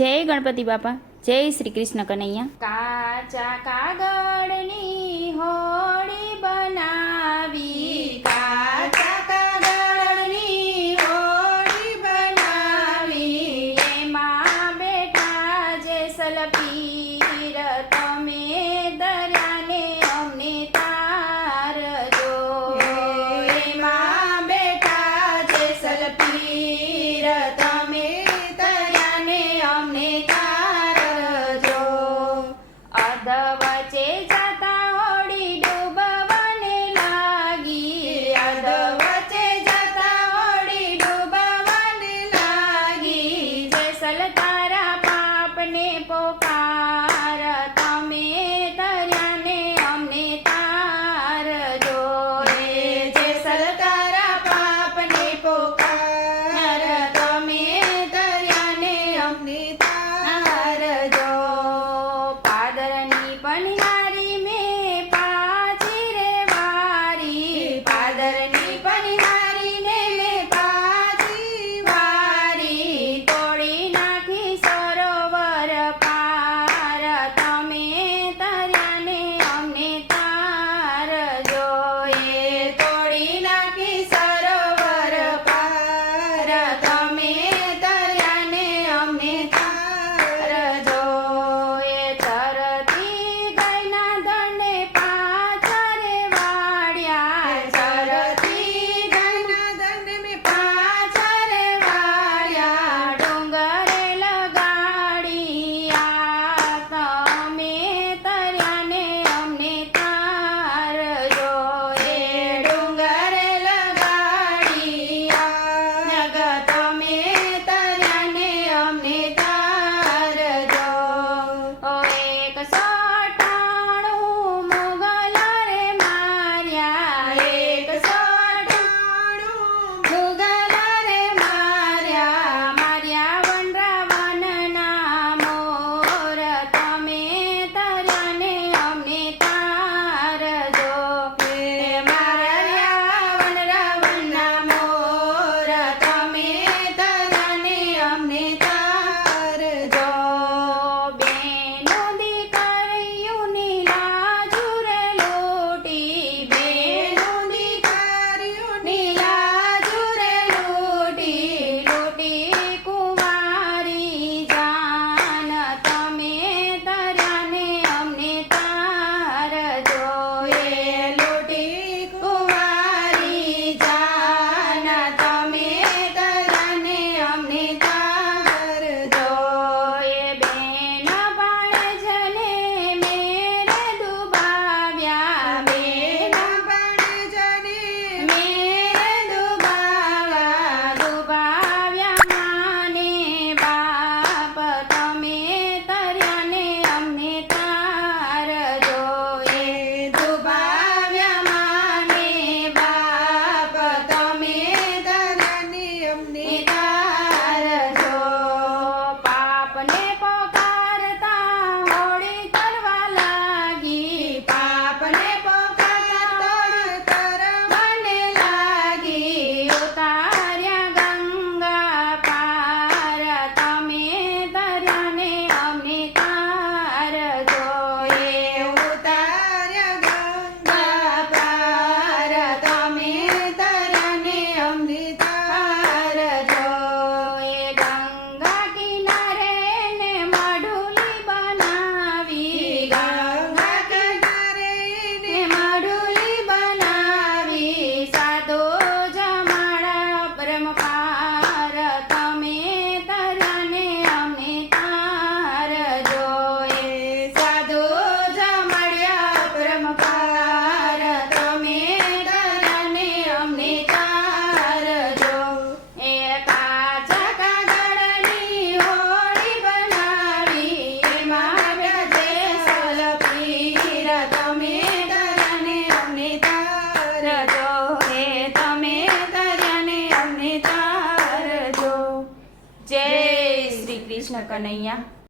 જય ગણપતિ બાપા, જય શ્રી કૃષ્ણ કનૈયા। કાચા કાગળની હોળી બનાવી, કાચા કાગળની હોળી બનાવી, એમાં બેઠા જેસલ પીર, તમે દરિયાને અમને તારજો। એમાં બેઠા જેસલ પીર, તમે દરિયાને અમને તારજો। અધ વચ્ચે જતા હોળી ડૂબવાને લાગી, અધ વચ્ચે જતા હોળી ડૂબવાને લાગી, જેસલ તારા પાપને પોકાર, તમે દરિયાને અમને તારજો। જેસલ તારા પાપને પોકાર, તમે દરિયાને અમને તારજો। પાદરની પનિહારી મેં પાછી રે વારી, પાદરની પનિહારીને મેં પાછી વારી, તોડી નાખી સરોવર પાર, તમે દરિયાને અમને તારજો। તોડી નાખી સરોવર પાર, તમે દરિયાને અમને તારજો। તરતી ગઈના દંડે પાછા રે વાળ્યા, ચરતી ગઈના દંડ મેં પાછા રે વાળ્યા, ડુંગરે લગાડી આ, તમે દરિયાને અમને તારજો। ડુંગરે લગાડી આગ, તમે દરિયાને અમને તારજો। એક સોટાણું મુગલ રે માર્યા, એક સોટાણું મુગલ રે માર્યા, માર્યા વનરાવનના મોર, તમે દરિયાને અમને તારજો। માર્યા વનરાવનના મોર, તમે દરિયાને અમને તારજો। બેનું દીકરીઓની લાજુ રે લૂટી, બેનું દીકરીઓની લાજુ રે લૂટી, લૂટી કુંવારી જાન, તમે દરિયાને અમને તારજો। લૂટી કુંવારી જાન, તમે દરિયાને અમને તારજો। બેન ભાણેજને મેરે ડૂબાવ્યા, બેન ભાણેજને મેરે ડૂબાવ્યા, ડૂબાવ્યા માને બાપ, તમે દરિયાને અમને તારજો। ડૂબાવ્યા માને બાપ, તમે દરિયાને અમને તારજો। પાપને પોકારતા હોળી તરવા લાગી, પાપને પોકારતા તરવાને લાગી, ઉતાર્યા ગંગા પાર, તમે દરિયાને અમને તારજો। ઉતાર્યા ગંગા પાર, તમે દરિયાને અમને તારજો। ગંગા કિનારે ને મઢુલી બનાવી, ગંગા કિનારે ને મઢુલી બનાવી, સાધુ જમાડા પરમ પાર, તમે દરિયાને અમને તારજો। સાધુ જમડ્યા પરમ પાર, તમે દરિયાને અમને તારજો। કાચા કાગળની હોળી બનાવી, એમાં જેસલ પીર, તમે દરિયાને અમને તારજો। તમે દરિયાને અમને તારજો। જય શ્રી કૃષ્ણ કનૈયા।